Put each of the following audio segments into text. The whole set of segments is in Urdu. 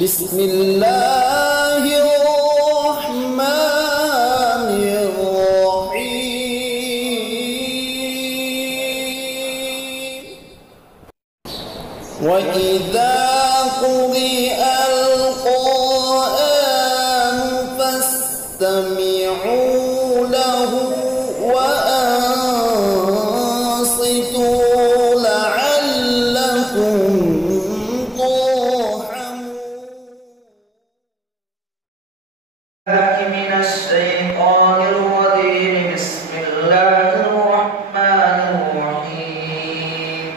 بسم اللہ الرحمن الرحیم وَإِذَا قُرِئَ الْقُرْآنُ فَاسْتَمِعُوا لَهُ وَأَنصِتُوا لَعَلَّكُمْ من الشيطان الرجيم بسم الله الرحمن الرحيم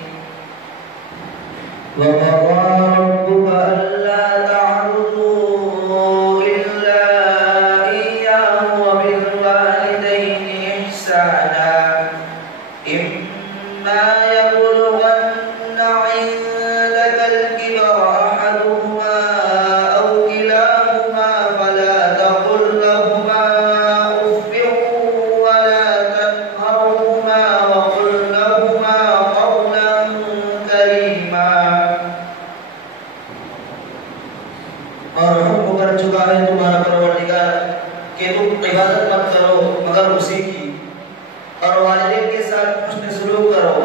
وقضى ربك ألا تعبدوا إلا إياه وبالوالدين إحسانا إما يبلغن عندك الكبر أحدهما أو كلاهما فلا تقل لهما أف ولا تنهرهما وقل لهما قولا كريما. اور حکم کر چکا ہے تمہارا پروردگار کہ تم عبادت مت کرو مگر اسی کی، اور والدین کے ساتھ حسن سلوک کرو،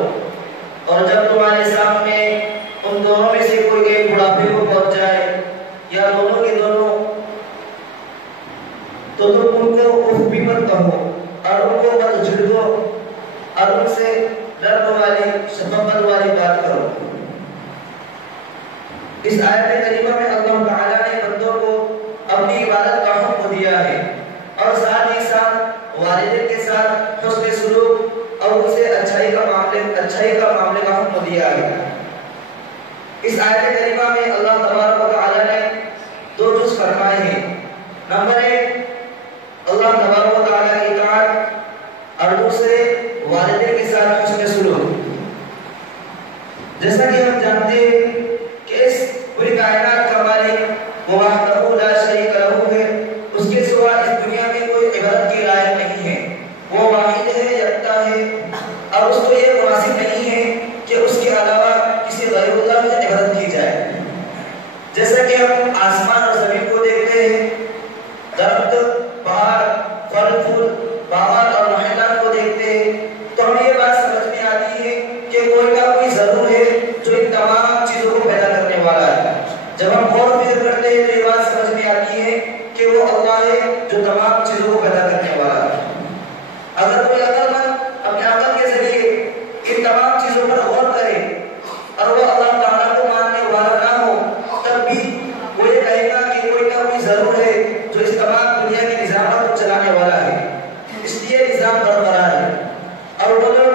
اور جب تمہارے سامنے ان دونوں میں سے کوئی ایک بڑھاپے کو پہنچ جائے یا دونوں کے دونوں، تو تم ان کو اف بھی مت کہو اور ان کو مت جھڑکو اور ان سے نرم والی شفقت والی بات کرو. اس آیت کریمہ میں اللہ تعالیٰ نے بندوں کو اپنی عبادت کا حکم دیا ہے اور ساتھ ہی ساتھ والدین کے ساتھ حسن سلوک اور ان سے اچھائی کا معاملے کا حکم دیا ہے. اس آیت کریمہ میں اللہ تبارک و تعالیٰ نے دو جز فرمائے ہیں. نمبر 1 اللہ تبارک و تعالیٰ کی اطاعت اور دوسرے والدین کے ساتھ حسن سلوک. جیسا کہ ہم جانتے ہیں کہ اس پوری کائنات کا مالک وہ وحدہ لا شریک لہ ہے، اس کے سوا اس دنیا میں کوئی عبادت کی لائق نہیں ہے. وہ واحد ہے، یکتا ہے، اور اس کو یہ مناسب نہیں ہے کہ اس کے علاوہ کسی غیر اللہ کی عبادت کی جائے. جیسا کہ ہم آسمان اور زمین کو دیکھتے ہیں، درخت، پہاڑ، پھل پھول، باغات اور محلات کو دیکھتے ہیں، تو ہمیں یہ بات سمجھ میں آتی ہے کہ کوئی نہ کوئی ضرور ہے جو ان تمام چیزوں کو پیدا کرنے والا ہے. جب ہم غور و فکر کرتے ہیں تو یہ بات سمجھ میں آتی ہے کہ وہ اللہ ہے جو تمام چیزوں کو پیدا کرنے والا ہے. اگر کوئی عقل مند اپنے عقل کے ذریعے ان تمام چیزوں پر غور کرے اور وہ اللہ تعالیٰ کو ماننے والا نہ ہو، تب بھی وہ یہ کہے گا کہ کوئی نہ کوئی ضرور ہے جو اس تمام دنیا کی نظامت کو چلانے والا ہے، اس لیے نظام برقرار ہے. اور وہ لوگ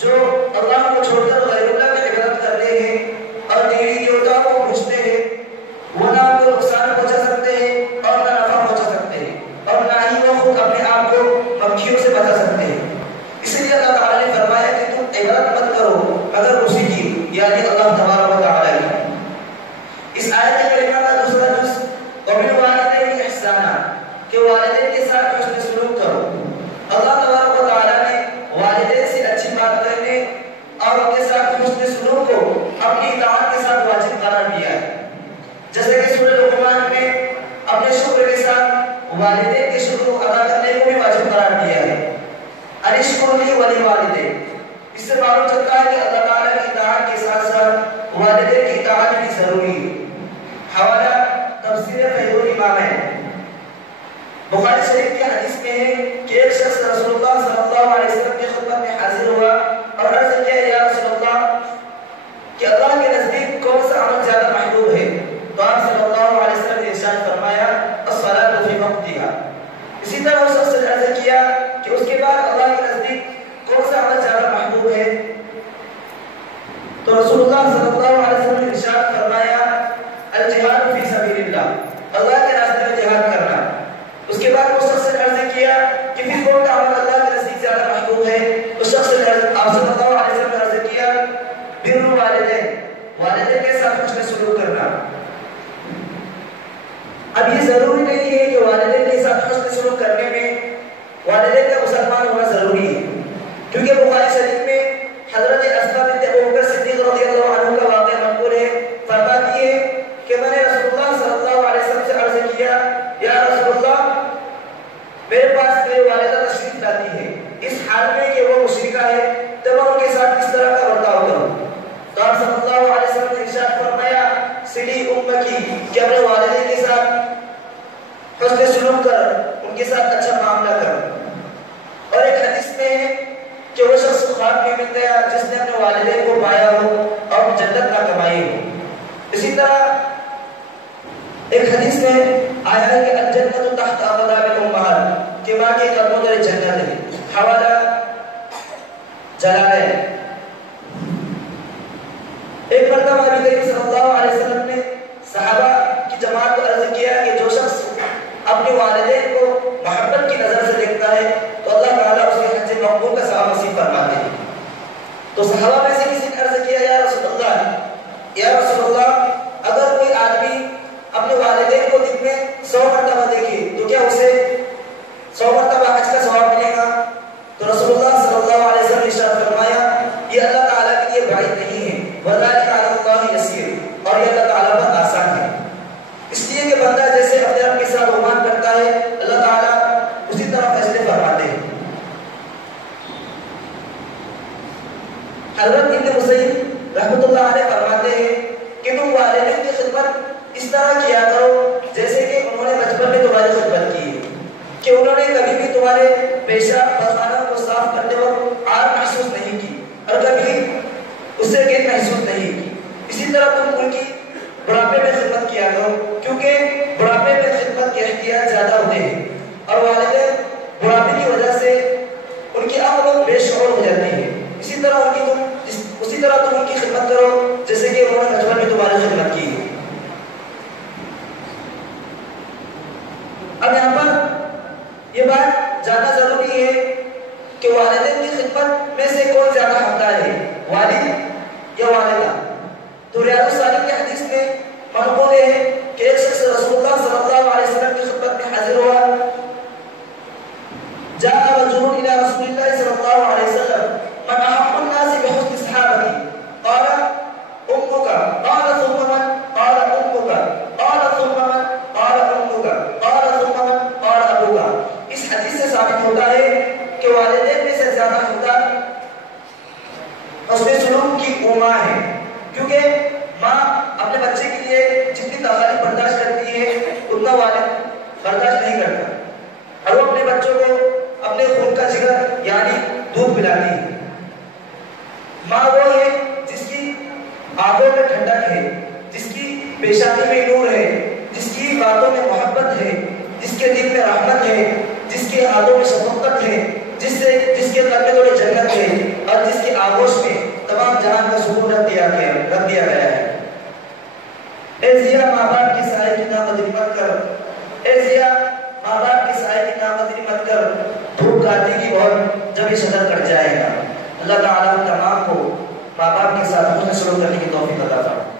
جو اللہ کو چھوڑ کر غیر اللہ کی عبادت کرتے ہیں اور دیوی دیوتاؤں کو پوجتے ہیں، وہ نہ ان کو نقصان پہنچا سکتے ہیں اور نہ نفع پہنچا سکتے ہیں، اور نہ ہی وہ خود اپنے آپ کو مکھیوں سے بچا سکتے ہیں. اس لیے اللہ تعالیٰ نے فرمایا کہ تم عبادت مت کرو مگر اسی کی، یعنی اللہ تبارک و تعالیٰ کی. اس آیت کریمہ کا دوسرا جز وبالوالدین احسانا، کہ والدین کے ساتھ حسن سلوک کرو. اللہ تبارک و تعالیٰ نے والدین سے اچھی بات کرنے اور ان کے ساتھ حسن سلوک کو اپنی اطاعت کے ساتھ واجب قرار دیا ہے. جیسے کہ سورہ لقمان میں اپنے شکر کے ساتھ والدین کے شکر کو ادا کرنے کو بھی واجب قرار دیا ہے. انشکر لی ولوالدین. اس سے معلوم چلتا ہے کہ اللہ تعالیٰ کی اطاعت کے ساتھ ساتھ والدین کی اطاعت بھی ضروری ہے. حوالہ تفسیر فیض امام ہے. بخاری شریف کی حدیث میں ہے کہ ایک شخص رسول اللہ صلی اللہ علیہ وسلم کی خدمت میں حاضر ہوا اور عرض کیا، یا رسول اللہ کہ اللہ کے نزدیک کون سا عمل زیادہ محبوب ہے؟ تو آپ صلی اللہ علیہ وسلم نے ارشاد فرمایا، الصلاۃ فی وقتها. اسی طرح اس شخص نے عرض کیا کہ اس کے بعد اللہ کے نزدیک کون سا عمل زیادہ محبوب ہے؟ تو رسول اللہ صلی اللہ علیہ وسلم نے ارشاد فرمایا، الجہاد فی سبیل اللہ، اللہ کے راستے میں جہاد کرنا. اس کے بعد اس شخص نے عرض کیا کہ پھر کون سا عمل اللہ کے نزدیک زیادہ محبوب ہے؟ اس شخص نے آپ صلی اللہ علیہ وسلم نے عرض کیا، بر والدین، والدین کے ساتھ حسن سلوک کرنا. اب یہ ضروری نہیں ہے کہ والدین کے ساتھ حسن سلوک کرنے میں والدین کا مسلمان ہونا ضروری ہے، کیونکہ بخاری شریف میں حضرت اسماء بنت ابو بکر صدیق رضی اللہ عنہ کا واقعہ منقول ہے. فرماتی ہے کہ میں نے رسول اللہ صلی حال میں کہ وہ مشرکہ ہے تو میں ان کے ساتھ کس طرح کا برتاؤ کروں؟ تو آپ صلی اللہ علیہ وسلم نے ارشاد فرمایا سلی امکی کہ اپنے والدین کے ساتھ حسن سلوک کر، ان کے ساتھ اچھا معاملہ کر۔ اور ایک حدیث میں ہے کہ وہ شخص خواب میں مل گیا جس نے اپنے والدین کو پایا ہو اور جنت نہ کمائی ہو۔ اسی طرح ایک حدیث میں آیا ہے کہ الجنت تحت اقدام الامہات کہ ماں کے قدموں تلے جنت ہے۔ حوالہ جلالہ ہے۔ ایک مرتبہ نبی کریم صلی اللہ علیہ وسلم نے صحابہ کی جماعت کو عرض کیا کہ جو شخص اپنے والدین کو محبت کی نظر سے دیکھتا ہے تو اللہ تعالیٰ اسے حج مقبول کا ثواب نصیب فرماتے ہیں۔ تو صحابہ میں سے کسی نے عرض کیا یا رسول اللہ اگر کوئی آدمی اپنے والدین کو دن میں 100 مرتبہ دیکھے تو کیا اسے 100 مرتبہ حج کا ثواب ملے گا؟ تو رسول اللہ صلی اللہ علیہ وسلم نے ارشاد فرمایا یہ اللہ تعالیٰ کے لیے بعید نہیں ہے، وذالک علی اللہ یسیر، اور یہ اللہ تعالیٰ پر آسان ہے۔ اس لیے کہ بندہ جیسے اپنے رب کے ساتھ گمان کرتا ہے اللہ تعالیٰ اسی طرح فیصلے فرماتے ہیں۔ حضرت ابن مسیب رحمۃ اللہ علیہ فرماتے ہیں کہ تم والدین کی خدمت اس طرح کیا کرو جیسے کہ انہوں نے بچپن میں تمہاری خدمت کی ہے، کہ انہوں نے کبھی بھی تمہارے پیشاب پخانہ کو صاف کرتے وقت آر محسوس نہیں کی اور کبھی اس سے گن محسوس نہیں کی۔ اسی طرح تم ان کی بڑھاپے میں خدمت کیا کرو کیونکہ بڑھاپے میں خدمت کے احتیاط زیادہ ہوتے ہیں اور والدین بڑھاپے کی وجہ سے ان کی عقل بے شعور ہو جاتی ہے۔ اسی طرح تم ان کی خدمت کرو جیسے کہ انہوں نے بچپن میں تمہاری خدمت کی ہے۔ اب یہاں پر یہ بات جاننا ضروری ہے کہ والدین کی خدمت میں سے کون زیادہ حقدار ہے، والد یا والدہ؟ تو ریاض کی حدیث میں منقول ہے کہ ایک شخص رسول اللہ صلی اللہ علیہ وسلم کی خدمت میں حاضر ہوا۔ جاء رجل الى رسول اللہ صلی اللہ علیہ وسلم من احق الناس بحسن صحابتی قال امك قال ثم من قال امك قال ثم من قال امك قال ثم من قال ابوك۔ اس حدیث سے ثابت ہوتا ہے کہ والدین میں سے زیادہ حقدار حسن سلوک کی ماں ہے، کیونکہ ماں اپنے بچے کے لیے جتنی تکالیف برداشت کرتی ہے اتنا والد برداشت نہیں کرتا، اور وہ اپنے بچوں کو اپنے خون کا جگر یعنی دودھ پلاتی ہے۔ ماں وہ ہے جس کی آنکھوں میں ٹھنڈک ہے، جس کی پیشانی میں نور ہے، جس کی باتوں میں محبت ہے، جس کے دل میں رحمت ہے، جس کے ہاتھوں میں شفقت ہے، جس کے قلب میں تھوڑی جنت ہے، اور جس کی آغوش میں تمام جہان کا سکون رکھ دیا گیا ہے۔ اے زیا ماں باپ کی سائے کی نامدری مت کر، اے زیا ماں باپ کی سائے کی نامدری مت کر، دھوپ گاتی کی بہت جب یہ شدت کٹ جائے گا۔ اللہ تعالیٰ تمام کو ماں باپ کے ساتھ حسن سلوک کرنے کی توفیق عطا فرمائے۔